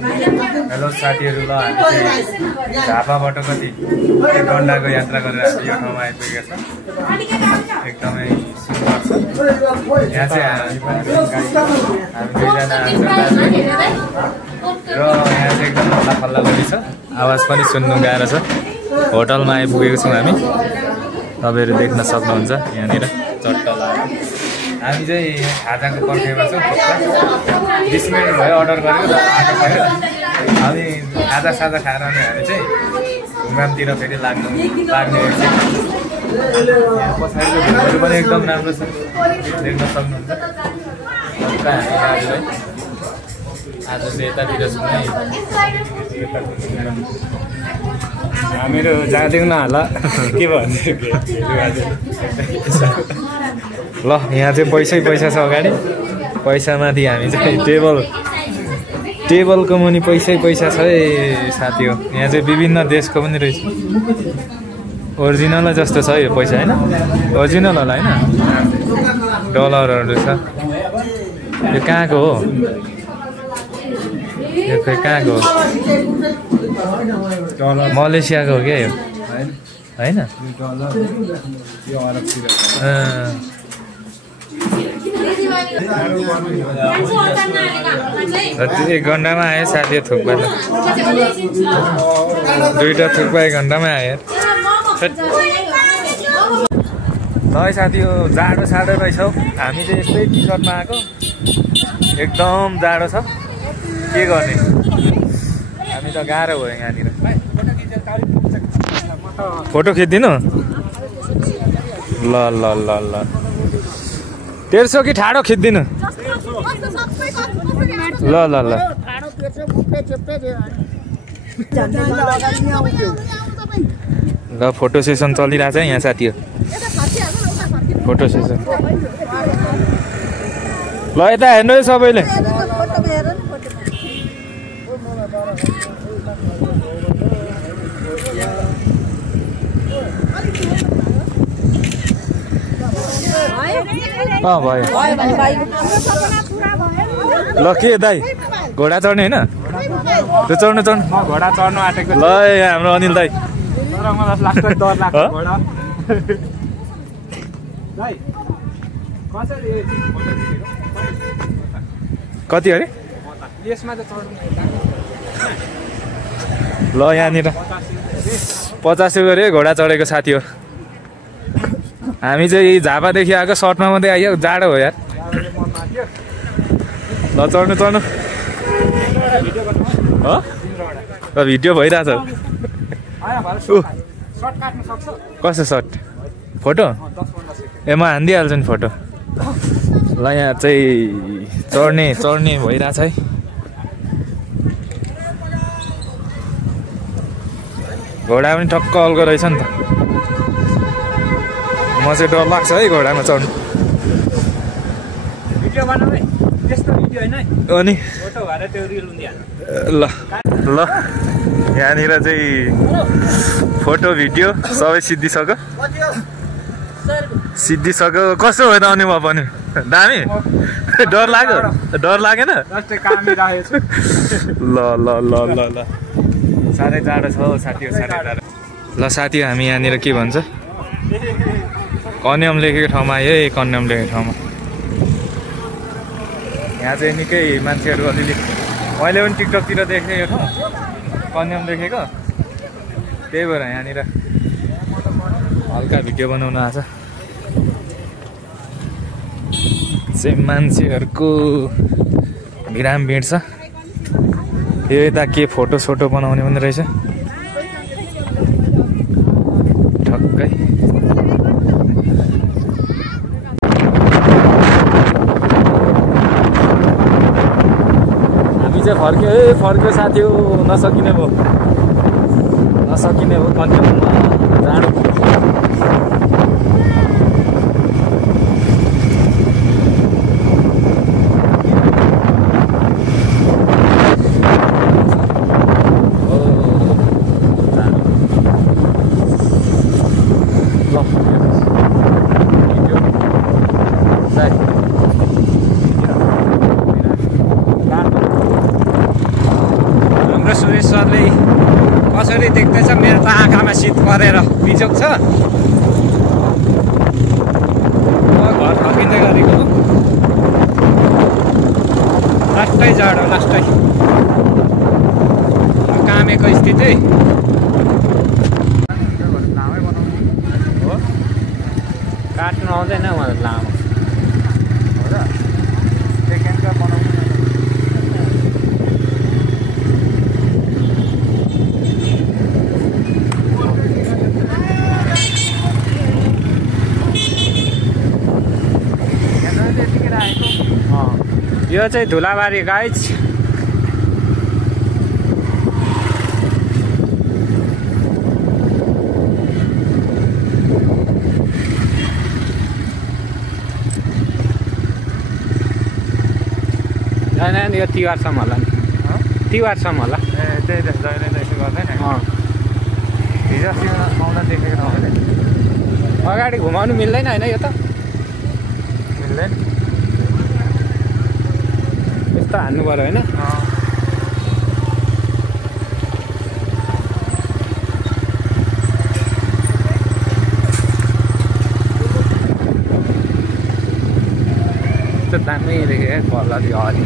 Hello साथीहरु, ल हामी चाहिँ झापाबाट कति 1 घण्टाको यात्रा गरेर हामी यो ठाउँमा आइपुगेका छौँ। एकदमै सुन्दर छ। यहाँ चाहिँ हामी दुईजना र यहाँ चाहिँ एकदम हल्ला पनि छ, आवाज पनि सुन्नु गाह्रो छ। होटलमा आइपुगेको छौँ हामी, तपाईहरु देख्न सक्नुहुन्छ। यहाँनिर चट्ट लाग्यो। हामी चाहिँ खाजाको पर्खेमा छौँ। 20 मिनट भयो अर्डर गरेको र आएको छैन। हामी खाजा खाएर अनि हामी चाहिँ घुमघामतिर फेरि लाग्ने पछाडिको भिउहरू पनि एकदम राम्रो छ, देख्न सक्नुहुन्छ। आज चाहिँ यतातिर छौँ है, हामीहरू जाँदैनौँ न होला के भन्छ। ल यहाँ चाहिँ पैसा छ अगाडि, पैसामाथि हामी चाहिँ टेबलको मुनि पैसा छ है साथी हो। यहाँ चाहिँ विभिन्न देशको पनि रहेछ। ओरिजिनल जस्तो छ यो पैसा होइन, ओरिजिनल होला होइन, डलरहरू छ। यो कहाँको हो? यो खै कहाँको हो? मलेसियाको हो क्या यो होइन? 1 घण्टामा आयो साथी थुक्पा त, 2टा थुक्पा 1 घण्टामा आयो। है साथी हो, जाडो रहेछौ। हामी चाहिँ यस्तै टी सर्टमा आएको, एकदम जाडो छ, के गर्ने। हामी त गाह्रो भयो यहाँनिर। फोटो खिचिदिनु? ल ल ल ल, तेर्सो कि ठाडो खिचिदिनु? ल ल ल, ल फोटो सेसन चलिरहेछ यहाँ साथी हो, फोटो सेसन। ल यता हेर्नु है सबैले। भयो ल के दाइ, घोडा चढ्ने होइन? त्यो चढ्नु घोडा चढ्नु आँटेको। ल हाम्रो अनिल दाइ, कति अरे? ल यहाँनिर 50 गरे घोडा चढेको साथी हो। हामी चाहिँ झापादेखि आएको, सर्टमा मात्रै आइयो, जाडो हो यार। ल चढ्नु भिडियो भइरहेछ। कसो सर्ट? फोटो ए म हानिदिइहाल्छु नि फोटो। ल यहाँ चाहिँ चढ्ने भइरहेछ है। घोडा पनि ठक्क अल्को रहेछ नि त। म चाहिँ डर लाग्छ है घोडामा चढ्नु। अनि ल यहाँनिर चाहिँ फोटो भिडियो सबै सिद्धिसक्यो। कस्तो भयो त अनुभव पनि? दामी? डर लागेन? ल साह्रै जाडो छ साथी हो, साह्रै जाडो। ल साथी हामी यहाँनिर के भन्छ, कन्याम लेखेको ठाउँमा आयो है। कन्याम लेखेको ठाउँमा यहाँ चाहिँ निकै मान्छेहरू अलिअलि, मैले पनि टिकटकतिर देखेँ यो ठाउँ, कन्याम लेखेको। त्यही भएर यहाँनिर हल्का भिडियो बनाउन आएको छ। चाहिँ मान्छेहरूको भिड छ। यो यता के फोटो बनाउने पनि रहेछ ठक्कै। हामी चाहिँ फर्क्यो साथी हो। नसकिने भयो कन्याममा जाडो। हाम्रो सुरेश सरले कसरी देख्दैछ मेरो त आँखामा शीत परेर बिजोक छ घर फर्किँदै गरेको लास्टै जाडो लास्टै कामेको स्थिति काट्नु आउँदैन मलाई लामो यो चाहिँ धुलाबारी गाइज होइन यो तिहारसम्म होला नि तिहारसम्म होला ए त्यही त जहिले यसो गर्दैन हिजो आउँदा देखेको नहोस् अगाडि घुमाउनु मिल्दैन होइन यो त मिल्दैन यस्तो हान्नु पर्यो होइन यस्तो दामी देखेँ कलर यो हरि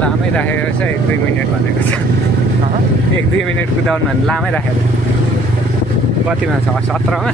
लामै राखेको छ 1-2 मिनट भनेको छ 1-2 मिनट कुदाउनु भने लामै राखेको कतिमा छ 17मा